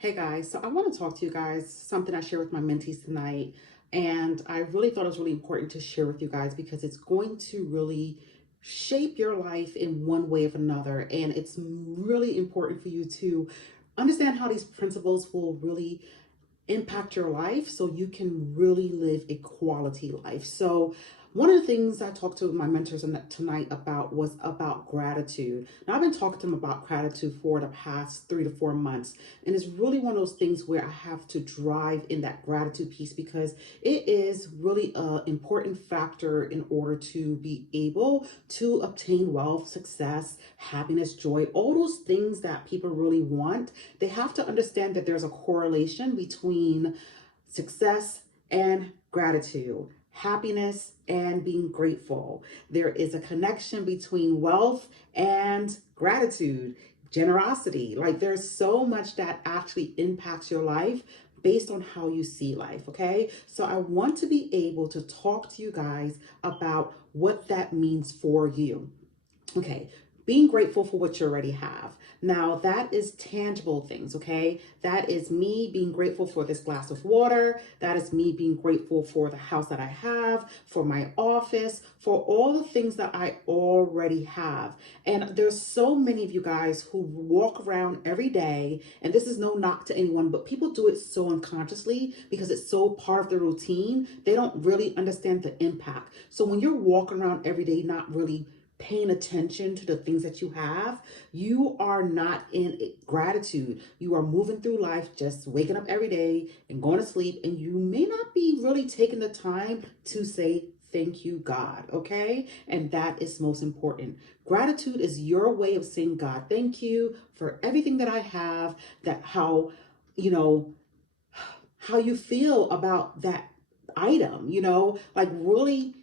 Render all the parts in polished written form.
Hey guys, so I want to talk to you guys something I share with my mentees tonight, and I really thought it was really important to share with you guys because it's going to really shape your life in one way or another, and it's really important for you to understand how these principles will really impact your life so you can really live a quality life. So, one of the things I talked to my mentors tonight about was about gratitude. Now, I've been talking to them about gratitude for the past 3 to 4 months, and it's really one of those things where I have to drive in that gratitude piece because it is really an important factor in order to be able to obtain wealth, success, happiness, joy, all those things that people really want. They have to understand that there's a correlation between success and gratitude, happiness and being grateful. There is a connection between wealth and gratitude, generosity. Like there's so much that actually impacts your life based on how you see life, okay? So I want to be able to talk to you guys about what that means for you. Okay, being grateful for what you already have. Now, that is tangible things, okay? That is me being grateful for this glass of water. That is me being grateful for the house that I have, for my office, for all the things that I already have. And there's so many of you guys who walk around every day, and this is no knock to anyone, but people do it so unconsciously because it's so part of the routine. They don't really understand the impact. So when you're walking around every day, not really paying attention to the things that you have, you are not in gratitude. You are moving through life just waking up every day and going to sleep, and you may not be really taking the time to say thank you, God, okay? And that is most important. Gratitude is your way of saying, God, thank you for everything that I have, that you know, how you feel about that item, like really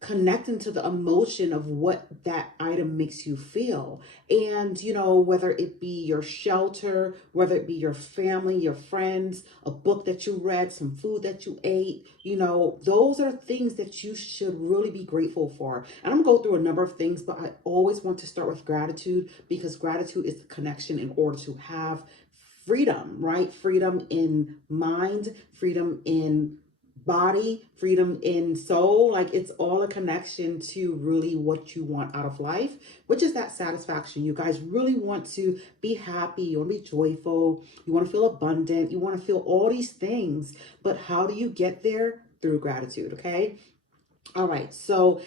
connecting to the emotion of what that item makes you feel. And, whether it be your shelter, whether it be your family, your friends, a book that you read, some food that you ate, those are things that you should really be grateful for. And I'm gonna go through a number of things, but I always want to start with gratitude because gratitude is the connection in order to have freedom, right? Freedom in mind, freedom in body, freedom in soul. Like it's all a connection to really what you want out of life, which is that satisfaction. You guys really want to be happy, you want to be joyful, you want to feel abundant, you want to feel all these things. But how do you get there? Through gratitude, okay? All right, so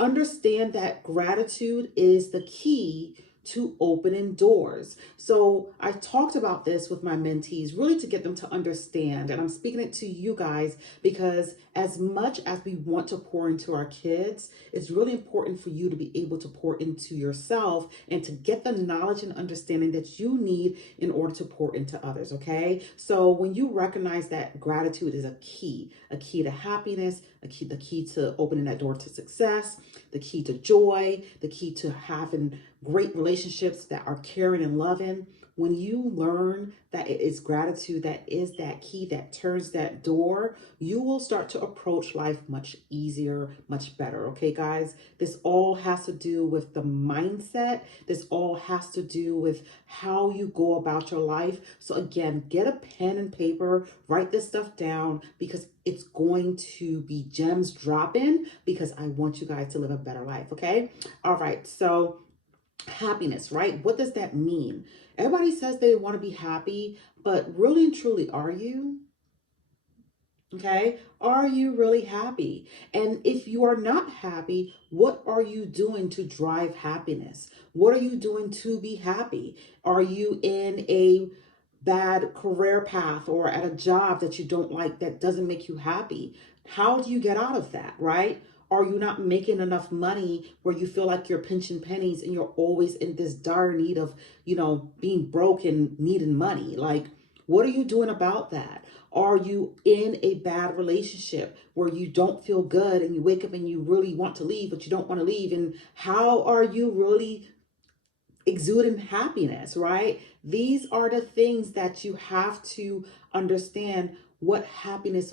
understand that gratitude is the key to opening doors. So I talked about this with my mentees really to get them to understand, and I'm speaking it to you guys because as much as we want to pour into our kids, it's really important for you to be able to pour into yourself and to get the knowledge and understanding that you need in order to pour into others, okay? So when you recognize that gratitude is a key to happiness, the key to opening that door to success, the key to joy, the key to having great relationships that are caring and loving. When you learn that it is gratitude that is that key that turns that door, you will start to approach life much easier, much better. Okay, guys? This all has to do with the mindset. This all has to do with how you go about your life. So, again, get a pen and paper, write this stuff down because it's going to be gems dropping because I want you guys to live a better life. Okay? All right. So, happiness, right? What does that mean? Everybody says they want to be happy, but really and truly, are you? Okay. Are you really happy? And if you are not happy, what are you doing to drive happiness? What are you doing to be happy? Are you in a bad career path or at a job that you don't like that doesn't make you happy? How do you get out of that, right? Are you not making enough money where you feel like you're pinching pennies and you're always in this dire need of, being broke and needing money? Like, what are you doing about that? Are you in a bad relationship where you don't feel good and you wake up and you really want to leave, but you don't want to leave? And how are you really exuding happiness, right? These are the things that you have to understand what happiness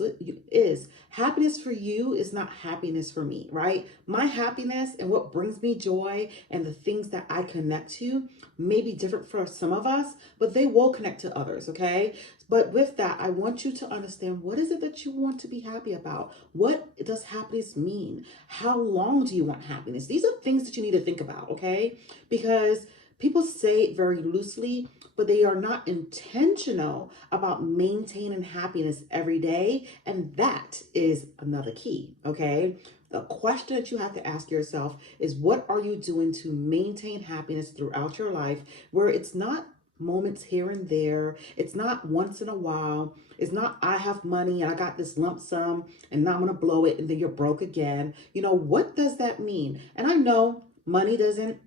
is. Happiness for you is not happiness for me, right? My happiness and what brings me joy and the things that I connect to may be different for some of us, but they will connect to others, okay? But with that, I want you to understand, what is it that you want to be happy about? What does happiness mean? How long do you want happiness? These are things that you need to think about, okay? Because people say it very loosely, but they are not intentional about maintaining happiness every day. And that is another key, okay? The question that you have to ask yourself is, what are you doing to maintain happiness throughout your life, where it's not moments here and there, it's not once in a while, it's not I have money and I got this lump sum and now I'm gonna blow it and then you're broke again. What does that mean? And I know money doesn't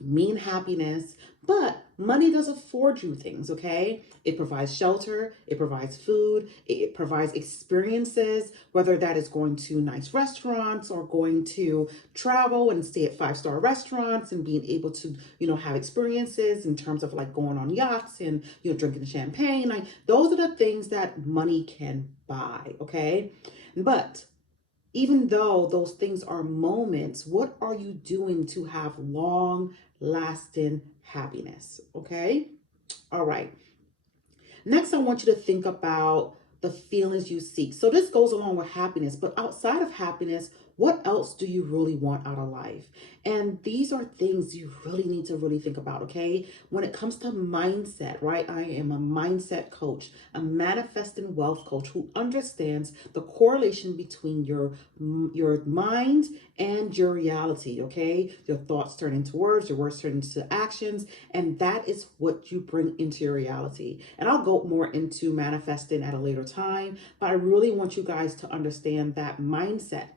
mean happiness, but money does afford you things, okay? It provides shelter, it provides food, it provides experiences, whether that is going to nice restaurants or going to travel and stay at five-star restaurants and being able to, have experiences in terms of like going on yachts and, drinking champagne. Like, those are the things that money can buy, okay? But even though those things are moments, what are you doing to have long lasting happiness? Okay. All right. Next, I want you to think about the feelings you seek. So this goes along with happiness, but outside of happiness, what else do you really want out of life? And these are things you really need to really think about, okay? When it comes to mindset, right? I am a mindset coach, a manifesting wealth coach who understands the correlation between your mind and your reality, okay? Your thoughts turn into words, your words turn into actions, and that is what you bring into your reality. And I'll go more into manifesting at a later time, but I really want you guys to understand that mindset.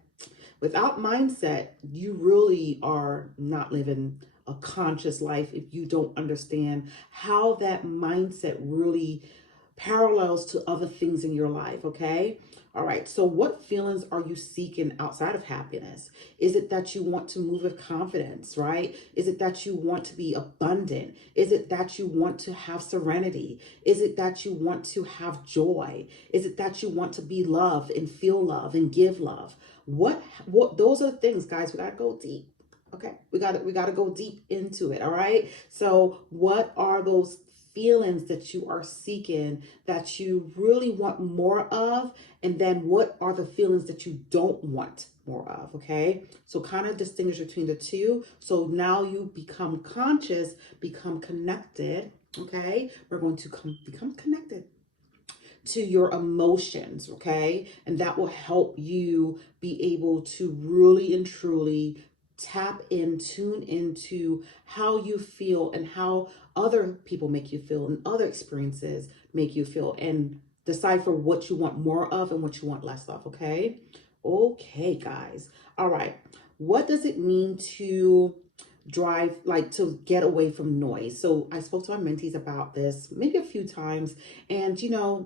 Without mindset, you really are not living a conscious life if you don't understand how that mindset really parallels to other things in your life, okay? All right, so what feelings are you seeking outside of happiness? Is it that you want to move with confidence, right? Is it that you want to be abundant? Is it that you want to have serenity? Is it that you want to have joy? Is it that you want to be loved and feel love and give love? What those are the things, guys, we got to go deep. Okay, we got to go deep into it, all right? So what are those feelings that you are seeking that you really want more of, and then what are the feelings that you don't want more of? Okay, so kind of distinguish between the two. So now you become conscious, become connected. Okay, we're going to become connected to your emotions, okay? And that will help you be able to really and truly tap in, tune into how you feel and how other people make you feel and other experiences make you feel, and decipher what you want more of and what you want less of, okay? Okay, guys. All right. What does it mean to drive, like to get away from noise? So I spoke to my mentees about this maybe a few times, and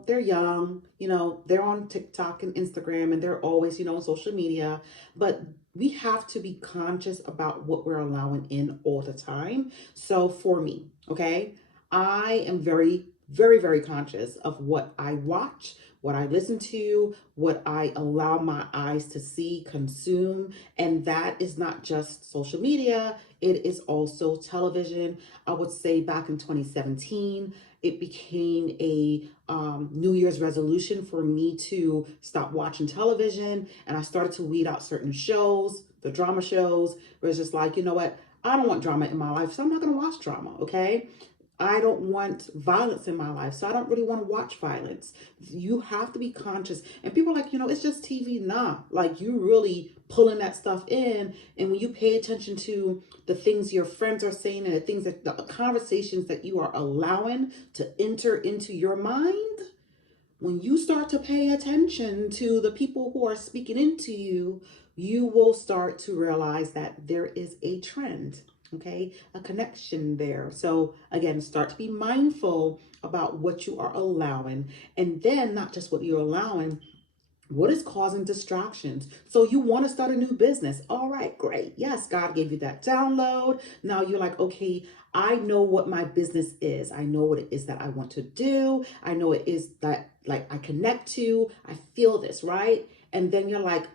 they're young, they're on TikTok and Instagram, and they're always on social media, but we have to be conscious about what we're allowing in all the time. So for me, okay, I am very, very, very conscious of what I watch, what I listen to, what I allow my eyes to see, consume. And that is not just social media, it is also television. I would say back in 2017, it became a New Year's resolution for me to stop watching television. And I started to weed out certain shows, the drama shows, where it's just like, you know what? I don't want drama in my life, so I'm not going to watch drama, okay? I don't want violence in my life, so I don't really want to watch violence. You have to be conscious. And people are like, it's just TV. Nah, like you really pulling that stuff in. And when you pay attention to the things your friends are saying and the things that the conversations that you are allowing to enter into your mind, when you start to pay attention to the people who are speaking into you, you will start to realize that there is a trend, okay, a connection there. So again, start to be mindful about what you are allowing, and then not just what you're allowing, What is causing distractions? So you want to start a new business. All right, great. Yes, God gave you that download. Now you're like, okay, I know what my business is. I know what it is that I want to do. I know it is that like I connect to. I feel this, right? And then you're like,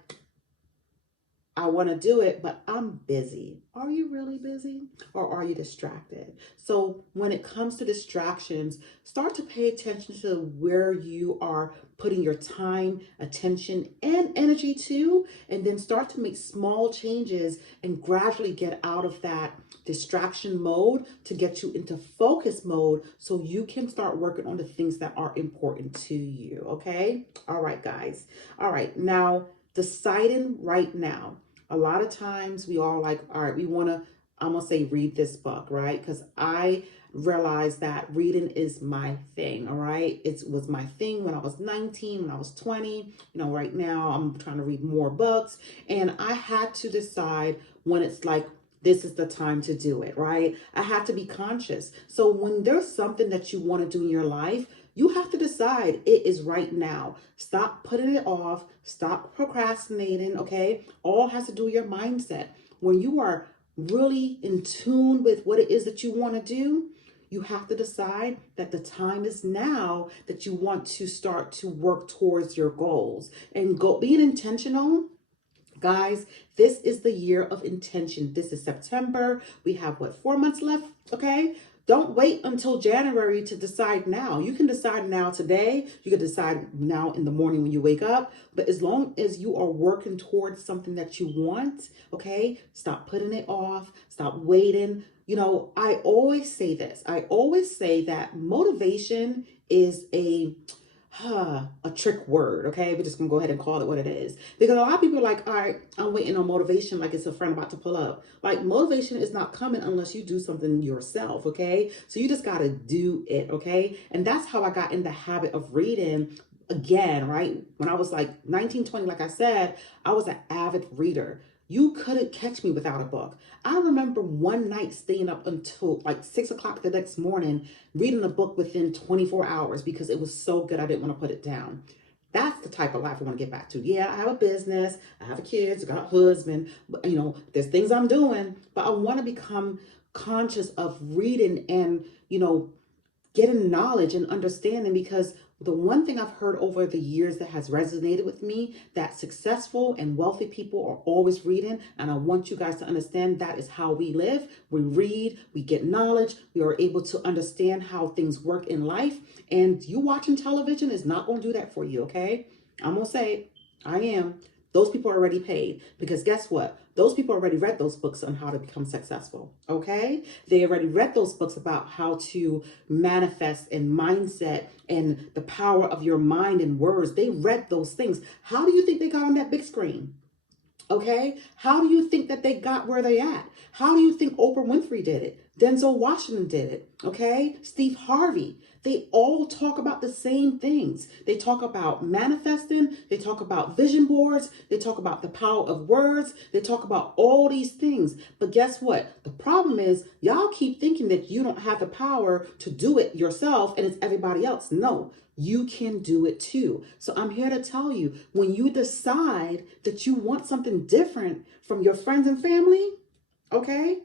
I want to do it, but I'm busy. Are you really busy or are you distracted? So, when it comes to distractions, start to pay attention to where you are putting your time, attention, and energy to, and then start to make small changes and gradually get out of that distraction mode to get you into focus mode so you can start working on the things that are important to you. Okay? All right, guys. All right, now deciding right now. A lot of times we are like, all right, we want to, I'm going to say read this book, right? Because I realized that reading is my thing, all right? It was my thing when I was 19, when I was 20. Right now I'm trying to read more books. And I had to decide when it's like, this is the time to do it, right? I had to be conscious. So when there's something that you want to do in your life, you have to decide it is right now. Stop putting it off. Stop procrastinating, okay? All has to do with your mindset. When you are really in tune with what it is that you want to do, you have to decide that the time is now that you want to start to work towards your goals and go being intentional. Guys, this is the year of intention. This is September. We have what, 4 months left? Okay. Don't wait until January to decide now. You can decide now today. You can decide now in the morning when you wake up. But as long as you are working towards something that you want, okay, stop putting it off. Stop waiting. I always say this. I always say that motivation is a trick word, okay? We're just gonna go ahead and call it what it is. Because a lot of people are like, all right, I'm waiting on motivation like it's a friend about to pull up. Like, motivation is not coming unless you do something yourself, okay? So you just gotta do it, okay? And that's how I got in the habit of reading again, right? When I was like 19, 20, like I said, I was an avid reader. You couldn't catch me without a book. I remember one night staying up until like 6 o'clock the next morning, reading a book within 24 hours because it was so good I didn't want to put it down. That's the type of life I want to get back to. Yeah, I have a business, I have a kids, I got a husband, but there's things I'm doing, but I want to become conscious of reading and, getting knowledge and understanding, because the one thing I've heard over the years that has resonated with me, that successful and wealthy people are always reading. And I want you guys to understand that is how we live. We read, we get knowledge, we are able to understand how things work in life. And you watching television is not going to do that for you, okay? I'm going to say, I am. Those people are already paid, because guess what? Those people already read those books on how to become successful. Okay. They already read those books about how to manifest and mindset and the power of your mind and words. They read those things. How do you think they got on that big screen? Okay. How do you think that they got where they at? How do you think Oprah Winfrey did it? Denzel Washington did it. Okay. Steve Harvey. They all talk about the same things. They talk about manifesting. They talk about vision boards. They talk about the power of words. They talk about all these things. But guess what? The problem is y'all keep thinking that you don't have the power to do it yourself and it's everybody else. No, you can do it too. So I'm here to tell you, when you decide that you want something different from your friends and family, okay?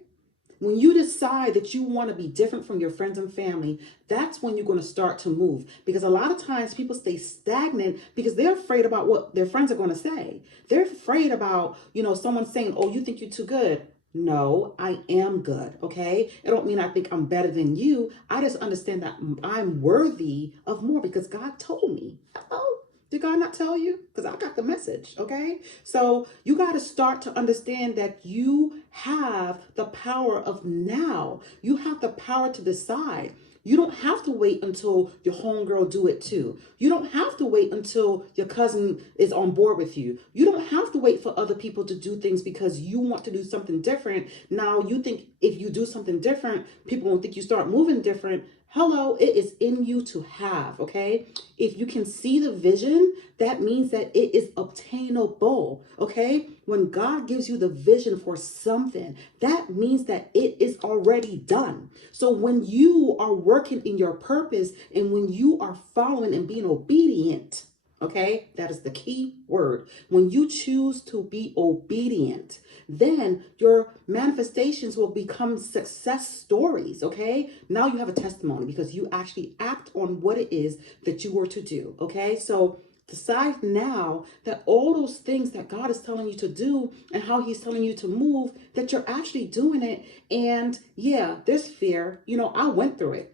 When you decide that you want to be different from your friends and family, that's when you're going to start to move. Because a lot of times people stay stagnant because they're afraid about what their friends are going to say. They're afraid about, someone saying, oh, you think you're too good. No, I am good, okay? It don't mean I think I'm better than you. I just understand that I'm worthy of more because God told me. Oh, did God not tell you? Because I got the message, okay? So you got to start to understand that you have the power of now. You have the power to decide. You don't have to wait until your homegirl do it too. You don't have to wait until your cousin is on board with you. You don't have to wait for other people to do things because you want to do something different. Now you think if you do something different, people won't think you start moving different. Hello, it is in you to have, okay? If you can see the vision, that means that it is obtainable, okay? When God gives you the vision for something, that means that it is already done. So when you are working in your purpose and when you are following and being obedient, Okay, that is the key word. When you choose to be obedient, then your manifestations will become success stories. Okay, now you have a testimony because you actually act on what it is that you were to do. Okay, so decide now that all those things that God is telling you to do and how He's telling you to move, that you're actually doing it. And yeah, there's fear. I went through it.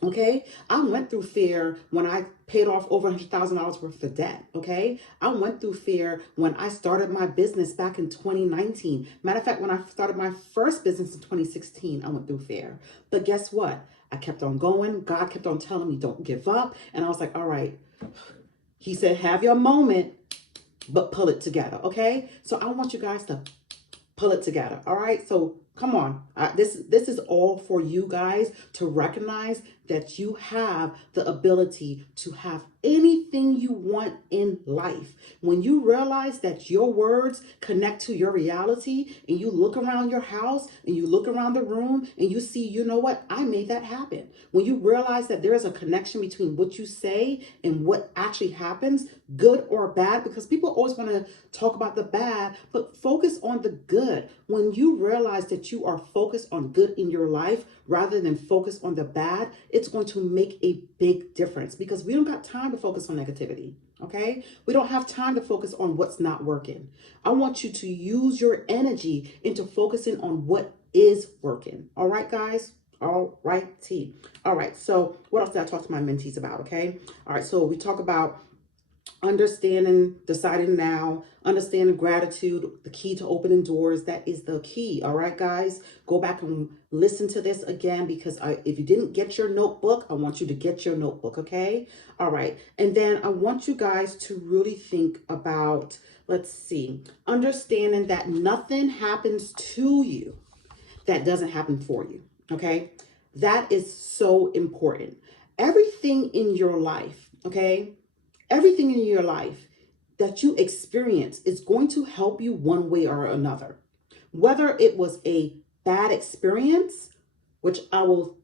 Okay, I went through fear when I paid off over $100,000 worth of debt. Okay, I went through fear when I started my business back in 2019. Matter of fact, when I started my first business in 2016, I went through fear. But guess what? I kept on going. God kept on telling me, don't give up. And I was like, all right. He said, have your moment, but pull it together. Okay, so I want you guys to pull it together. All right, so come on. This is all for you guys to recognize that you have the ability to have anything you want in life. When you realize that your words connect to your reality, and you look around your house and you look around the room and you see, you know what, I made that happen. When you realize that there is a connection between what you say and what actually happens, good or bad, because people always want to talk about the bad, but focus on the good. When you realize that you are focused on good in your life rather than focus on the bad, it's going to make a big difference, because we don't got time to focus on negativity. Okay, we don't have time to focus on what's not working. I want you to use your energy into focusing on what is working. All right, guys. All right, T. All right. So what else did I talk to my mentees about? Okay. All right. So we talk about understanding, deciding now, understanding gratitude, the key to opening doors. That is the key. All right, guys, go back and listen to this again, because if you didn't get your notebook, I want you to get your notebook. Okay. All right. And then I want you guys to really think about, let's see, understanding that nothing happens to you that doesn't happen for you. Okay. That is so important. Everything in your life, okay, everything in your life that you experience is going to help you one way or another. Whether it was a bad experience, which I will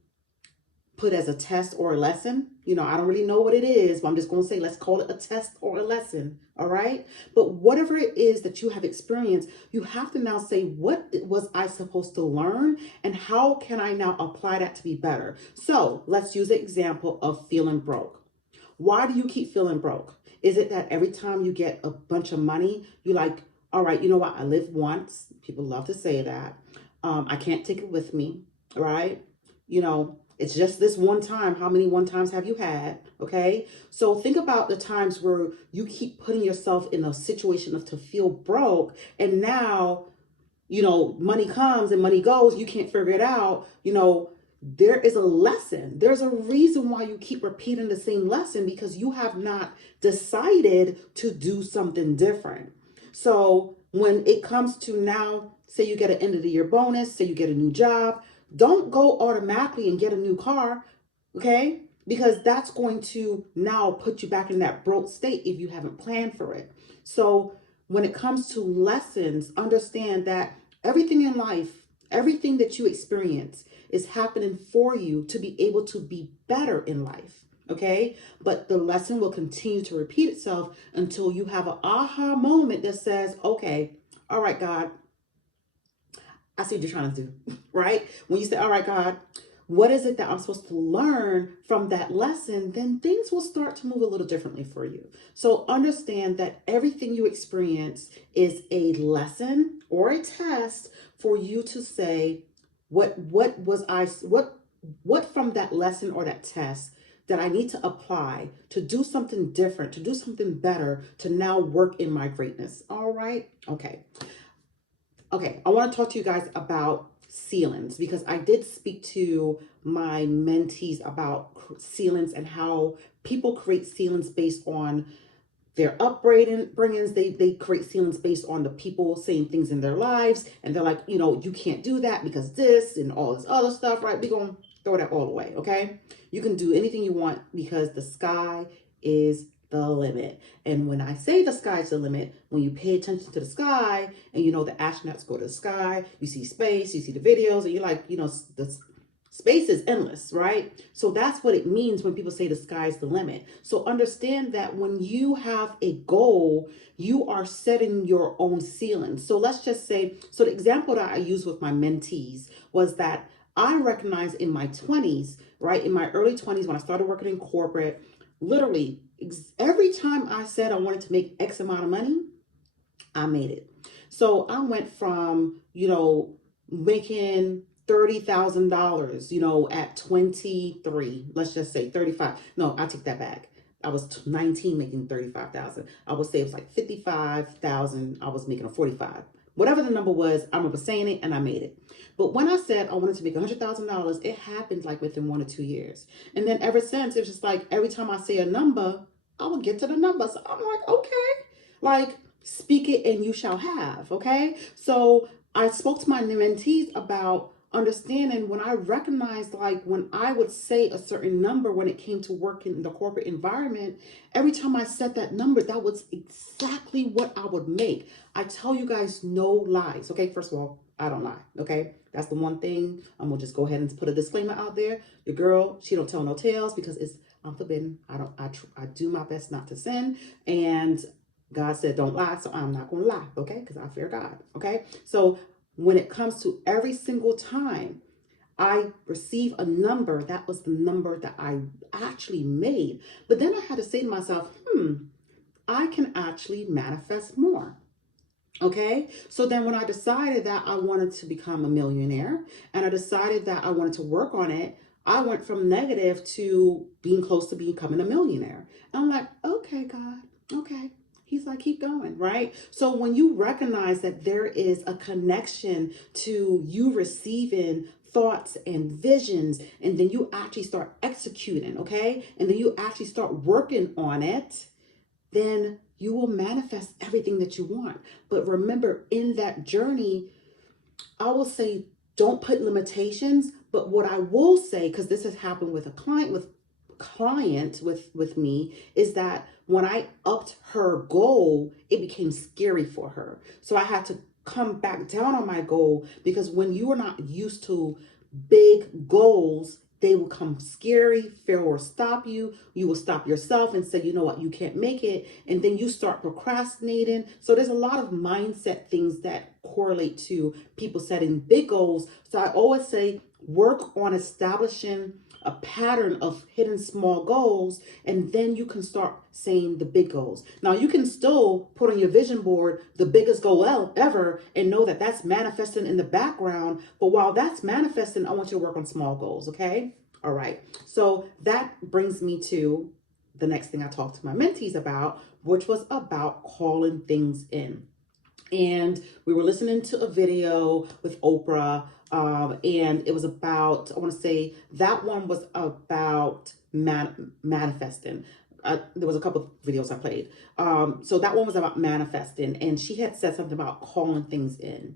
put as a test or a lesson. I don't really know what it is, but I'm just going to say, let's call it a test or a lesson. All right. But whatever it is that you have experienced, you have to now say, what was I supposed to learn? And how can I now apply that to be better? So let's use the example of feeling broke. Why do you keep feeling broke? Is it that every time you get a bunch of money, you're like, all right, you know what? I live once. People love to say that. I can't take it with me, right? It's just this one time. How many one times have you had? Okay. So think about the times where you keep putting yourself in a situation of to feel broke. And now, money comes and money goes. You can't figure it out. There is a lesson. There's a reason why you keep repeating the same lesson, because you have not decided to do something different. So when it comes to now, say you get an end of the year bonus, say you get a new job, don't go automatically and get a new car, okay? Because that's going to now put you back in that broke state if you haven't planned for it. So when it comes to lessons, understand that everything in life, everything that you experience is happening for you to be able to be better in life. Okay. But the lesson will continue to repeat itself until you have an aha moment that says, okay, all right, God, I see what you're trying to do, right? When you say, all right, God, what is it that I'm supposed to learn from that lesson? Then things will start to move a little differently for you. So understand that everything you experience is a lesson or a test for you to say, what from that lesson or that test that I need to apply to do something different, to do something better, to now work in my greatness. All right. Okay. I want to talk to you guys about ceilings, because I did speak to my mentees about ceilings and how people create ceilings based on their upbringings. They create ceilings based on the people saying things in their lives, and they're like, you can't do that because this and all this other stuff, right? We're going to throw that all away, okay? You can do anything you want, because the sky is the limit. And when I say the sky's the limit, when you pay attention to the sky and the astronauts go to the sky, you see space, you see the videos, and you're like, the Space is endless, right? So that's what it means when people say the sky's the limit. So understand that when you have a goal, you are setting your own ceiling. So let's just say, so the example that I used with my mentees was that I recognized in my 20s, right? In my early 20s, when I started working in corporate, literally every time I said I wanted to make X amount of money, I made it. So I went from, making $30,000, at 23, let's just say 35. No, I take that back. I was 19 making 35,000. I would say it was like 55,000. I was making a 45. Whatever the number was, I remember saying it and I made it. But when I said I wanted to make $100,000, it happened like within 1 or 2 years. And then ever since, it was just like every time I say a number, I would get to the number. So I'm like, okay, like speak it and you shall have. Okay. So I spoke to my mentees about understanding when I recognized, like when I would say a certain number when it came to work in the corporate environment, every time I said that number, that was exactly what I would make. I tell you guys no lies. Okay. First of all, I don't lie. Okay. That's the one thing. I'm gonna just go ahead and put a disclaimer out there. Your girl, she don't tell no tales because I'm forbidden. I do my best not to sin. And God said, don't lie. So I'm not going to lie. Okay. Because I fear God. Okay. So when it comes to every single time I receive a number, that was the number that I actually made. But then I had to say to myself, I can actually manifest more. Okay. So then when I decided that I wanted to become a millionaire and I decided that I wanted to work on it, I went from negative to being close to becoming a millionaire. And I'm like, okay, God, okay. He's like, keep going, right? So when you recognize that there is a connection to you receiving thoughts and visions, and then you actually start executing, okay? And then you actually start working on it, then you will manifest everything that you want. But remember, in that journey, I will say, don't put limitations. But what I will say, because this has happened with a client with me, is that when I upped her goal, it became scary for her. So I had to come back down on my goal, because when you are not used to big goals, they will come scary. Fear will stop you. You will stop yourself and say, you know what, you can't make it. And then you start procrastinating. So there's a lot of mindset things that correlate to people setting big goals. So I always say, work on establishing a pattern of hitting small goals, and then you can start saying the big goals. Now you can still put on your vision board the biggest goal ever and know that that's manifesting in the background. But while that's manifesting, I want you to work on small goals. Okay. All right. So that brings me to the next thing I talked to my mentees about, which was about calling things in. And we were listening to a video with Oprah, and it was about, I want to say that one was about manifesting. There was a couple of videos I played. So that one was about manifesting, and she had said something about calling things in.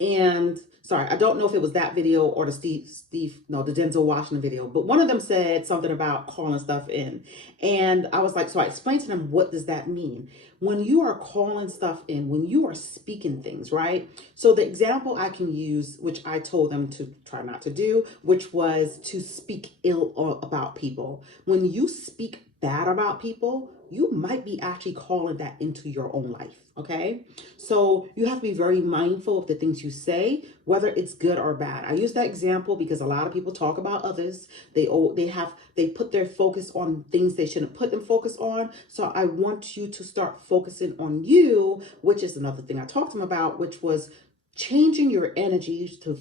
And sorry, I don't know if it was that video or the the Denzel Washington video, but one of them said something about calling stuff in. And I was like, so I explained to them, what does that mean? When you are calling stuff in, when you are speaking things, right? So the example I can use, which I told them to try not to do, which was to speak ill about people. When you speak bad about people, you might be actually calling that into your own life. Okay. So you have to be very mindful of the things you say, whether it's good or bad. I use that example because a lot of people talk about others. They put their focus on things they shouldn't put them focus on. So I want you to start focusing on you, which is another thing I talked to them about, which was changing your energy to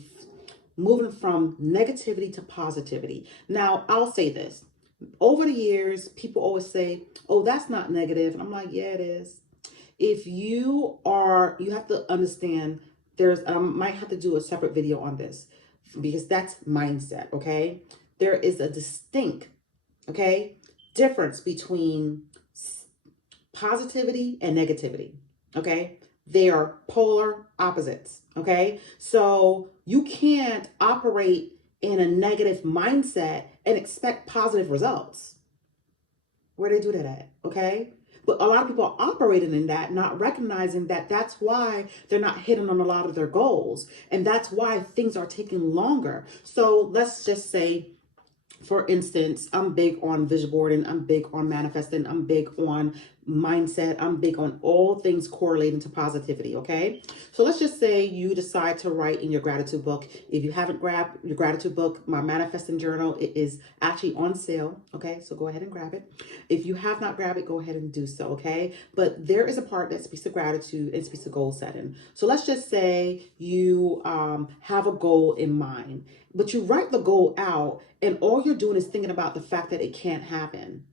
moving from negativity to positivity. Now, I'll say this. Over the years, people always say, oh, that's not negative. And I'm like, yeah, it is. If you have to understand, I might have to do a separate video on this because that's mindset, okay? There is a distinct, okay, difference between positivity and negativity, okay? They are polar opposites, okay? So you can't operate in a negative mindset and expect positive results. Where they do that at, okay? But a lot of people are operating in that, not recognizing that that's why they're not hitting on a lot of their goals. And that's why things are taking longer. So let's just say, for instance, I'm big on vision boarding, I'm big on manifesting, I'm big on mindset, I'm big on all things correlating to positivity, okay? So let's just say you decide to write in your gratitude book. If you haven't grabbed your gratitude book, my manifesting journal, it is actually on sale, okay? So go ahead and grab it. If you have not grabbed it, go ahead and do so, okay? But there is a part that speaks to gratitude and speaks to goal setting. So let's just say you have a goal in mind, but you write the goal out and all you're doing is thinking about the fact that it can't happen.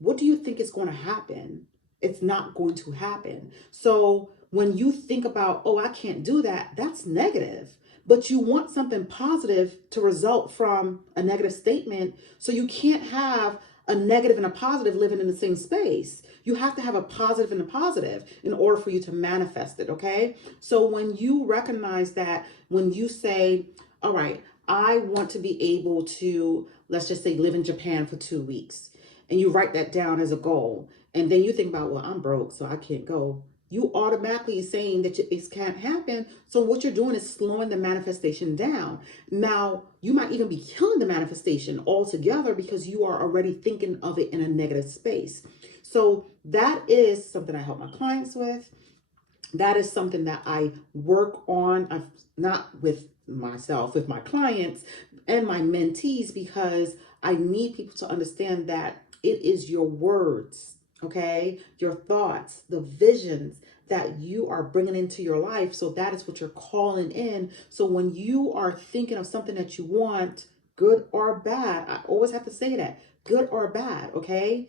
What do you think is going to happen? It's not going to happen. So when you think about, oh, I can't do that, that's negative. But you want something positive to result from a negative statement. So you can't have a negative and a positive living in the same space. You have to have a positive and a positive in order for you to manifest it, okay? So when you recognize that, when you say, all right, I want to be able to, let's just say, live in Japan for 2 weeks, and you write that down as a goal, and then you think about, well, I'm broke, so I can't go. You automatically saying that it can't happen. So what you're doing is slowing the manifestation down. Now, you might even be killing the manifestation altogether because you are already thinking of it in a negative space. So that is something I help my clients with. That is something that I work on, not with myself, with my clients and my mentees, because I need people to understand that it is your words, okay? Your thoughts, the visions that you are bringing into your life. So that is what you're calling in. So when you are thinking of something that you want, good or bad, I always have to say that, good or bad, okay?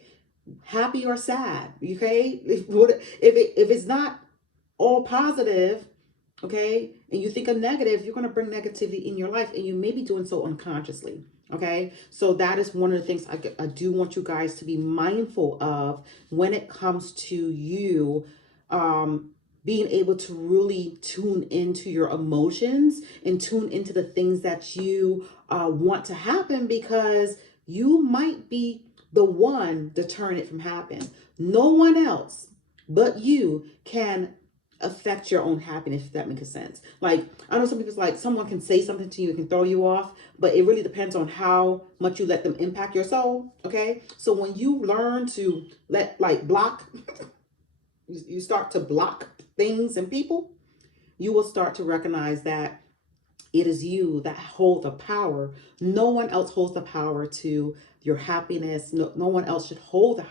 Happy or sad, okay? If it's not all positive, okay, and you think of negative, you're going to bring negativity in your life, and you may be doing so unconsciously, okay? So that is one of the things I do want you guys to be mindful of when it comes to you being able to really tune into your emotions and tune into the things that you want to happen, because you might be the one deterring it from happening. No one else but you can affect your own happiness, if that makes sense. Like, I know some people's like, someone can say something to you, it can throw you off, but it really depends on how much you let them impact your soul, okay? So when you learn to block, you start to block things and people, you will start to recognize that it is you that hold the power. No one else holds the power to your happiness. No one else should hold the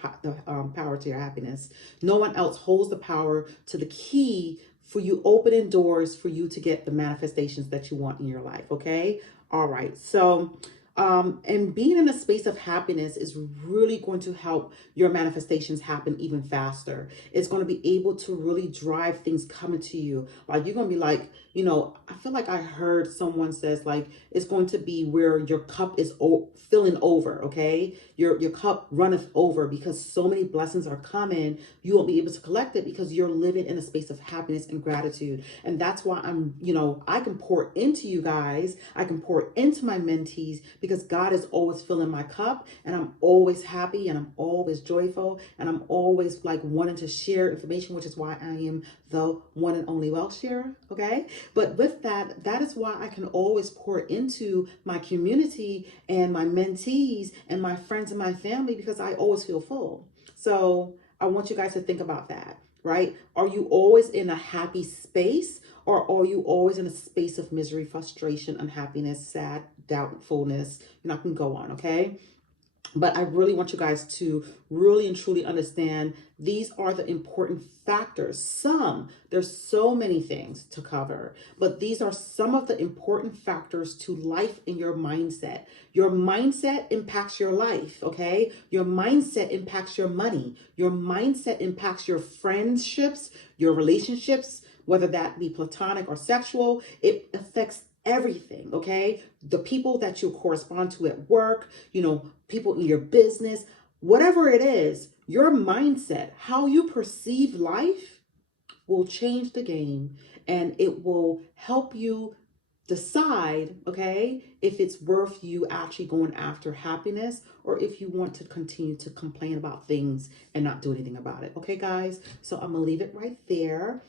power to your happiness. No one else holds the power to the key for you opening doors for you to get the manifestations that you want in your life. Okay. All right. So, and being in a space of happiness is really going to help your manifestations happen even faster. It's going to be able to really drive things coming to you. Like, you're going to be like, you know, I feel like I heard someone says, like, it's going to be where your cup is filling over, okay? Your cup runneth over, because so many blessings are coming. You won't be able to collect it because you're living in a space of happiness and gratitude. And that's why I can pour into you guys. I can pour into my mentees, because God is always filling my cup, and I'm always happy, and I'm always joyful, and I'm always like wanting to share information, which is why I am the one and only wealth sharer, okay? But with that, that is why I can always pour into my community and my mentees and my friends and my family, because I always feel full. So I want you guys to think about that, right? Are you always in a happy space, or are you always in a space of misery, frustration, unhappiness, sad, doubtfulness? And I can go on, okay? But I really want you guys to really and truly understand these are the important factors. There's so many things to cover, but these are some of the important factors to life in your mindset. Your mindset impacts your life, okay? Your mindset impacts your money. Your mindset impacts your friendships, your relationships, whether that be platonic or sexual. It affects everything, okay? The people that you correspond to at work, people in your business, whatever it is, your mindset, how you perceive life will change the game, and it will help you decide, okay, if it's worth you actually going after happiness or if you want to continue to complain about things and not do anything about it. Okay, guys? So I'm going to leave it right there.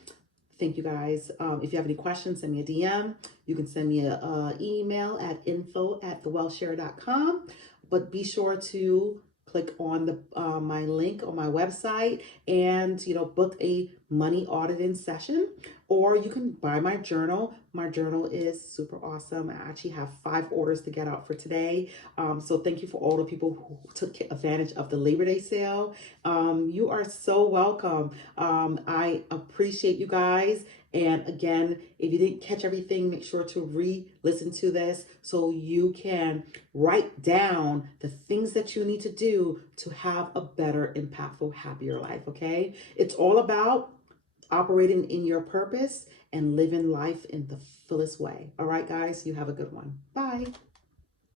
Thank you, guys. If you have any questions, send me a DM. You can send me an email at info@thewellshare.com. But be sure to click on the my link on my website and book a money auditing session, or you can buy my journal. My journal is super awesome. I actually have 5 orders to get out for today. So thank you for all the people who took advantage of the Labor Day sale. You are so welcome. I appreciate you guys. And again, if you didn't catch everything, make sure to re-listen to this so you can write down the things that you need to do to have a better, impactful, happier life, okay? It's all about operating in your purpose and living life in the fullest way. All right, guys, you have a good one. Bye.